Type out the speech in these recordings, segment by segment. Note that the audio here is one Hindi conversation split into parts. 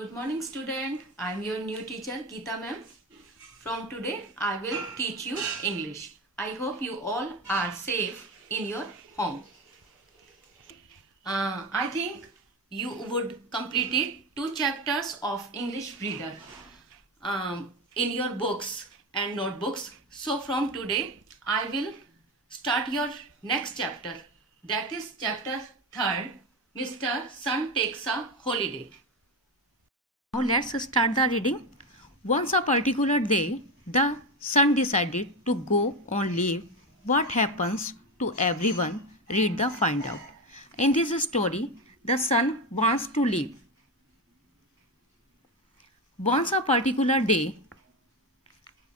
Good morning student. I am your new teacher Geeta ma'am. From today I will teach you English. I hope you all are safe in your home. I think you would completed 2 chapters of English reader in your books and notebooks. So from today I will start your next chapter. That is chapter 3rd. Mr. Sun Takes a Holiday. Now let's start the reading. Once a particular day, the sun decided to go on leave. What happens to everyone? Read the find out. In this story, the sun wants to leave. Once a particular day,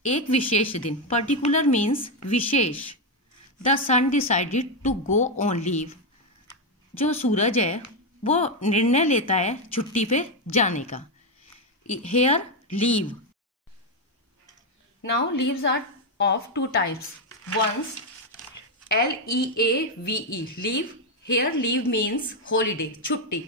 एक विशेष दिन. Particular means wishes. The sun decided to go on leave. जो सूरज है वो निर्णय लेता है छुट्टी पे जाने का. Here leave. Now leaves are of 2 types. One's L-E-A-V-E leave. Here leave means holiday, छुट्टी.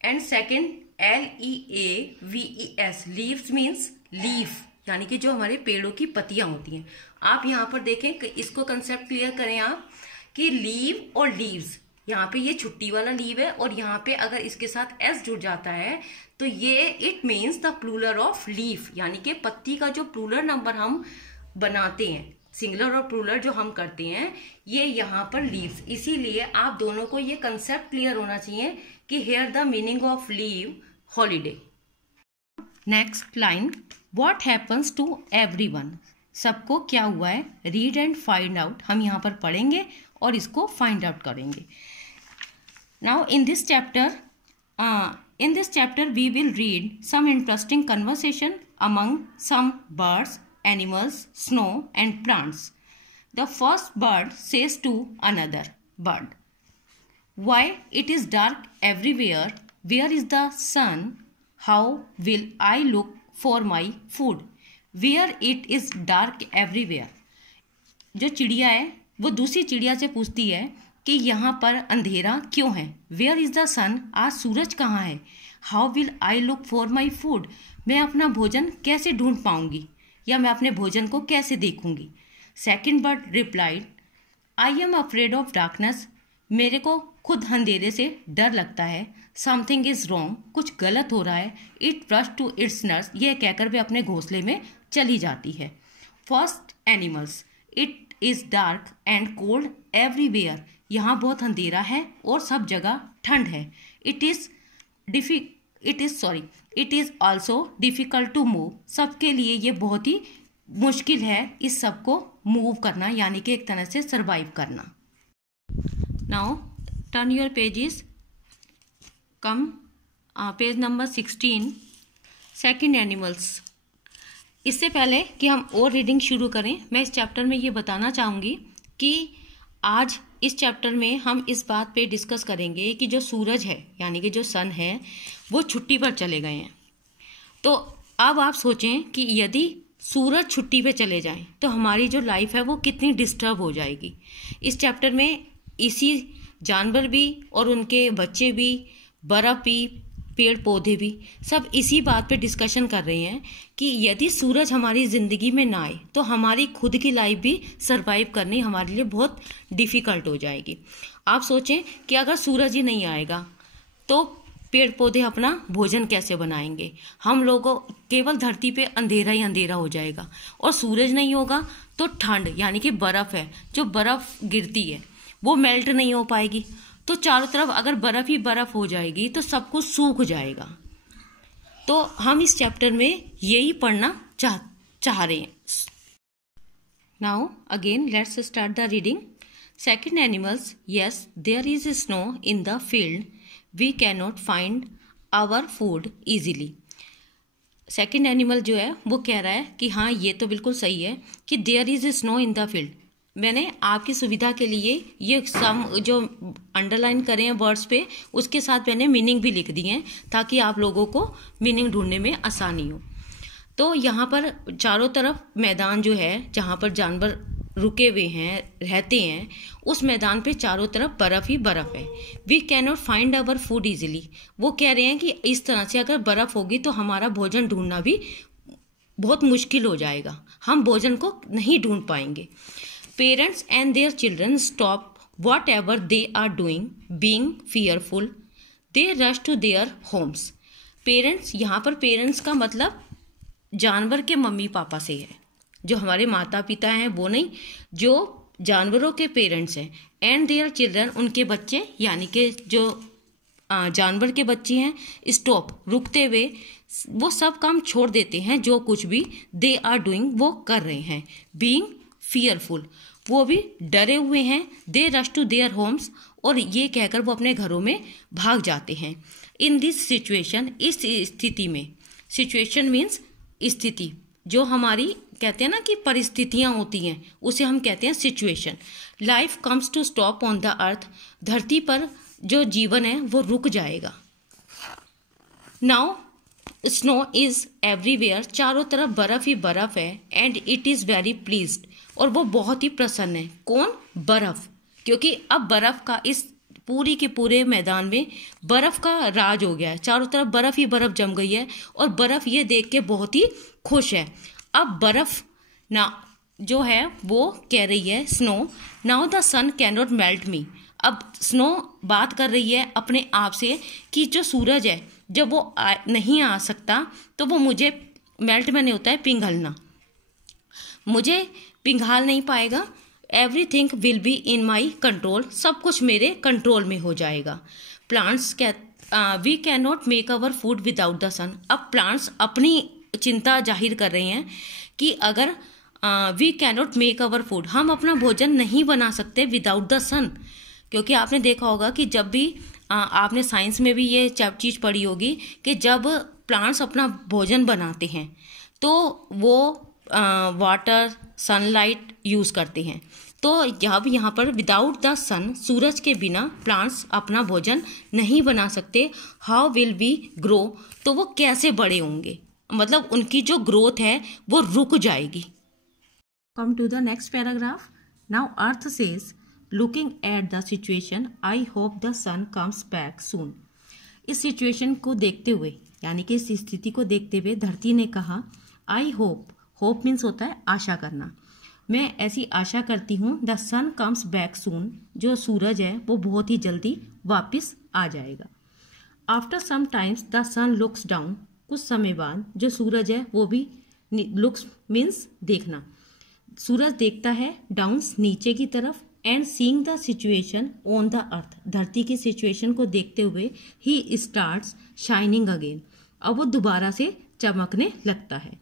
And second L-E-A-V-E-S leaves means leaf, यानी कि जो हमारे पेड़ों की पत्तियां होती हैं. आप यहाँ पर देखें कि इसको कंसेप्ट क्लियर करें आप कि लीव और लीव्स. यहाँ पे ये छुट्टी वाला लीव है और यहाँ पे अगर इसके साथ एस जुड़ जाता है तो ये it means the plural of leaf, यानी कि पत्ती का जो प्लूरल नंबर हम बनाते हैं, सिंगुलर और प्लूरल जो हम करते हैं, ये यहाँ पर लीव्स. इसीलिए आप दोनों को ये कंसेप्ट क्लियर होना चाहिए कि here the meaning of leave holiday. Next line. What happens to everyone. सबको क्या हुआ है. Read and find out. हम यहाँ पर पढ़ेंगे और इसको फाइंड आउट करेंगे. Now in this chapter we will read some interesting conversation among some birds, animals, snow and plants. The first bird says to another bird, "Why it is dark everywhere? Where is the sun? How will I look for my food? Where it is dark everywhere." जो चिड़िया है वो दूसरी चिड़िया से पूछती है कि यहाँ पर अंधेरा क्यों है. वेयर इज द सन. आज सूरज कहाँ है. How will I look for my food. मैं अपना भोजन कैसे ढूंढ पाऊंगी या मैं अपने भोजन को कैसे देखूंगी. Second bird replied, I am afraid of darkness. मेरे को खुद अंधेरे से डर लगता है. Something is wrong. कुछ गलत हो रहा है. इट रश टू इट्स नर्स. यह कहकर वे अपने घोंसले में चली जाती है. First animals. It is dark and cold everywhere. यहाँ बहुत अंधेरा है और सब जगह ठंड है. It is also difficult to move. सबके लिए ये बहुत ही मुश्किल है इस सब को मूव करना, यानी कि एक तरह से सरवाइव करना. Now turn your pages. Come page number 16. Second animals. इससे पहले कि हम और रीडिंग शुरू करें, मैं इस चैप्टर में ये बताना चाहूँगी कि आज इस चैप्टर में हम इस बात पे डिस्कस करेंगे कि जो सूरज है यानी कि जो सन है वो छुट्टी पर चले गए हैं. तो अब आप सोचें कि यदि सूरज छुट्टी पे चले जाएं तो हमारी जो लाइफ है वो कितनी डिस्टर्ब हो जाएगी. इस चैप्टर में इसी जानवर भी और उनके बच्चे भी, बर्फ भी, पेड़ पौधे भी, सब इसी बात पे डिस्कशन कर रहे हैं कि यदि सूरज हमारी ज़िंदगी में ना आए तो हमारी खुद की लाइफ भी सरवाइव करनी हमारे लिए बहुत डिफ़िकल्ट हो जाएगी. आप सोचें कि अगर सूरज ही नहीं आएगा तो पेड़ पौधे अपना भोजन कैसे बनाएंगे. हम लोगों केवल धरती पे अंधेरा ही अंधेरा हो जाएगा और सूरज नहीं होगा तो ठंड, यानी कि बर्फ़ है, जो बर्फ़ गिरती है वो मेल्ट नहीं हो पाएगी. तो चारों तरफ अगर बर्फ ही बर्फ हो जाएगी तो सब कुछ सूख जाएगा. तो हम इस चैप्टर में यही पढ़ना चाह रहे हैं. Now again let's start the reading. Second animals. Yes there is snow in the field. We can not find our food easily. Second animal जो है वो कह रहा है कि हाँ ये तो बिल्कुल सही है कि there is snow in the field. मैंने आपकी सुविधा के लिए ये सम जो अंडरलाइन करे हैं वर्ड्स पे, उसके साथ मैंने मीनिंग भी लिख दी हैं ताकि आप लोगों को मीनिंग ढूंढने में आसानी हो. तो यहाँ पर चारों तरफ मैदान जो है जहाँ पर जानवर रुके हुए हैं, रहते हैं, उस मैदान पे चारों तरफ बर्फ ही बर्फ है। We can not find our food easily. वो कह रहे हैं कि इस तरह से अगर बर्फ होगी तो हमारा भोजन ढूंढना भी बहुत मुश्किल हो जाएगा, हम भोजन को नहीं ढूंढ पाएंगे। Parents and their children stop whatever they are doing being fearful, they rush to their homes. Parents, यहाँ पर पेरेंट्स का मतलब जानवर के मम्मी पापा से है, जो हमारे माता पिता हैं वो नहीं, जो जानवरों के पेरेंट्स हैं। एंड देयर चिल्ड्रन, उनके बच्चे, यानी कि जो जानवर के बच्चे हैं, स्टॉप, रुकते हुए, वो सब काम छोड़ देते हैं जो कुछ भी दे आर डूइंग वो कर रहे हैं। बीइंग फियरफुल, वो भी डरे हुए हैं। दे रश टू देयर होम्स, और ये कहकर वो अपने घरों में भाग जाते हैं। इन दिस सिचुएशन, इस स्थिति में, सिचुएशन मीन्स स्थिति, जो हमारी कहते हैं ना कि परिस्थितियां होती हैं, उसे हम कहते हैं situation. Life comes to stop on the earth, धरती पर जो जीवन है वो रुक जाएगा। नाउ स्नो इज एवरीवेयर, चारों तरफ बर्फ ही बर्फ है। And it is very pleased, और वो बहुत ही प्रसन्न है। कौन? बर्फ, क्योंकि अब बर्फ का इस पूरी के पूरे मैदान में बर्फ का राज हो गया है, चारों तरफ बर्फ ही बर्फ जम गई है, और बर्फ ये देख के बहुत ही खुश है। अब बर्फ ना जो है वो कह रही है snow, now the sun can not melt me. अब स्नो बात कर रही है अपने आप से कि जो सूरज है, जब वो नहीं आ सकता तो वो मुझे मेल्ट में नहीं होता है पिघलना, मुझे पिघाल नहीं पाएगा। Everything will be in my control, सब कुछ मेरे कंट्रोल में हो जाएगा। Plants we can not make our food without the sun. अब प्लांट्स अपनी चिंता जाहिर कर रहे हैं कि अगर we can not make our food, हम अपना भोजन नहीं बना सकते विदाउट द सन। क्योंकि आपने देखा होगा कि जब भी आपने साइंस में भी ये चीज़ पढ़ी होगी कि जब प्लांट्स अपना भोजन बनाते हैं तो वो वाटर, सनलाइट यूज़ करते हैं। तो जब यहाँ पर विदाउट द सन, सूरज के बिना प्लांट्स अपना भोजन नहीं बना सकते। हाउ विल वी ग्रो, तो वो कैसे बड़े होंगे, मतलब उनकी जो ग्रोथ है वो रुक जाएगी। Come to the next paragraph. Now earth says looking at the situation, I hope the sun comes back soon. इस सिचुएशन को देखते हुए, यानी कि इस स्थिति को देखते हुए धरती ने कहा, आई होप, होप मीन्स होता है आशा करना, मैं ऐसी आशा करती हूँ, the sun comes back soon, जो सूरज है वो बहुत ही जल्दी वापस आ जाएगा। After some times the sun looks down, कुछ समय बाद जो सूरज है वो भी, लुक्स मीन्स देखना, सूरज देखता है डाउन्स नीचे की तरफ, and seeing the situation on the earth, धरती की सिचुएशन को देखते हुए ही स्टार्ट्स शाइनिंग अगेन, अब वो दोबारा से चमकने लगता है।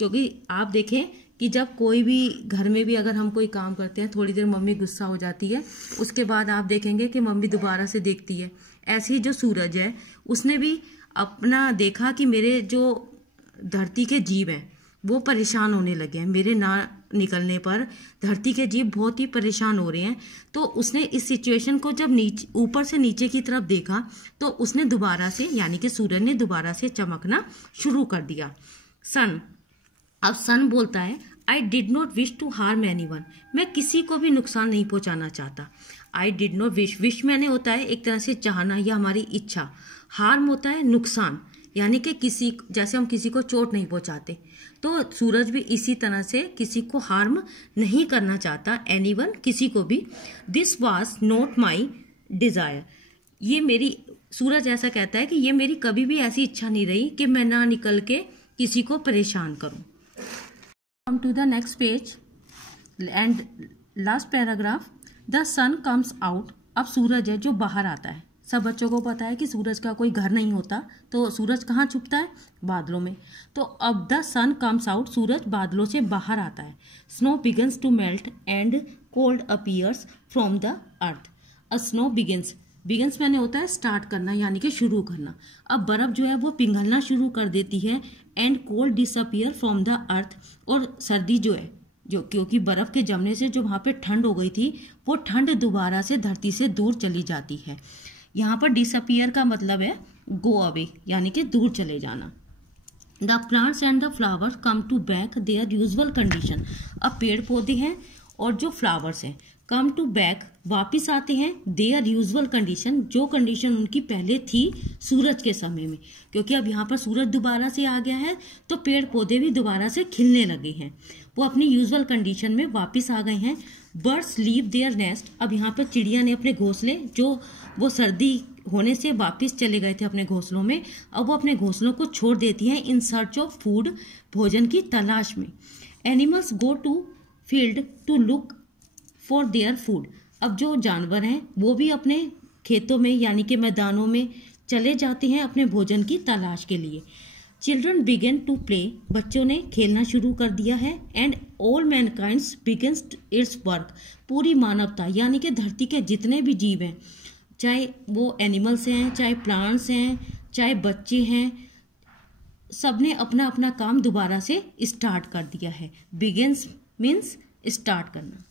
क्योंकि आप देखें कि जब कोई भी घर में भी अगर हम कोई काम करते हैं, थोड़ी देर मम्मी गुस्सा हो जाती है, उसके बाद आप देखेंगे कि मम्मी दोबारा से देखती है। ऐसे ही जो सूरज है उसने भी अपना देखा कि मेरे जो धरती के जीव हैं वो परेशान होने लगे हैं, मेरे ना निकलने पर धरती के जीव बहुत ही परेशान हो रहे हैं। तो उसने इस सिचुएशन को जब नीचे, ऊपर से नीचे की तरफ देखा तो उसने दोबारा से, यानी कि सूरज ने दोबारा से चमकना शुरू कर दिया। सन, अब सन बोलता है, I did not wish to harm anyone, मैं किसी को भी नुकसान नहीं पहुंचाना चाहता। I did not wish, wish मैंने होता है एक तरह से चाहना या हमारी इच्छा, हार्म होता है नुकसान, यानी कि किसी, जैसे हम किसी को चोट नहीं पहुंचाते, तो सूरज भी इसी तरह से किसी को हार्म नहीं करना चाहता, एनीवन, किसी को भी। This was not my desire, ये मेरी, सूरज ऐसा कहता है कि ये मेरी कभी भी ऐसी इच्छा नहीं रही कि मैं ना निकल के किसी को परेशान करूं। Come to the next page and last paragraph. The sun comes out, अब सूरज है जो बाहर आता है। सब बच्चों को पता है कि सूरज का कोई घर नहीं होता, तो सूरज कहाँ छुपता है? बादलों में। तो अब द सन कम्स आउट, सूरज बादलों से बाहर आता है। Snow begins to melt and cold appears from the earth. A snow begins, begins मैंने होता है स्टार्ट करना, यानी कि शुरू करना। अब बर्फ जो है वो पिघलना शुरू कर देती है। And cold disappear from the अर्थ, और सर्दी जो है, जो क्योंकि बर्फ के जमने से जो वहाँ पे ठंड हो गई थी, वो ठंड दोबारा से धरती से दूर चली जाती है। यहाँ पर डिसअपियर का मतलब है गो अवे, यानी कि दूर चले जाना। The plants and the flowers come to back their usual condition, अब पेड़ पौधे हैं और जो फ्लावर्स हैं कम टू बैक वापिस आते हैं देयर यूजुअल कंडीशन, जो कंडीशन उनकी पहले थी सूरज के समय में, क्योंकि अब यहाँ पर सूरज दोबारा से आ गया है तो पेड़ पौधे भी दोबारा से खिलने लगे हैं, वो अपनी यूजुअल कंडीशन में वापस आ गए हैं। बर्ड्स लीव देयर नेस्ट, अब यहाँ पर चिड़िया ने अपने घोंसले, जो वो सर्दी होने से वापस चले गए थे अपने घोंसलों में, अब वो अपने घोंसलों को छोड़ देती हैं इन सर्च ऑफ फूड, भोजन की तलाश में। Animals go to field to look for their food, अब जो जानवर हैं वो भी अपने खेतों में यानी कि मैदानों में चले जाते हैं अपने भोजन की तलाश के लिए। चिल्ड्रन बिगेन टू प्ले, बच्चों ने खेलना शुरू कर दिया है। And all mankinds begins its work, पूरी मानवता यानी कि धरती के जितने भी जीव हैं, चाहे वो एनिमल्स हैं, चाहे प्लांट्स हैं, चाहे बच्चे हैं, सबने अपना अपना काम दोबारा से स्टार्ट कर दिया है। बिगिंस मीन्स स्टार्ट करना।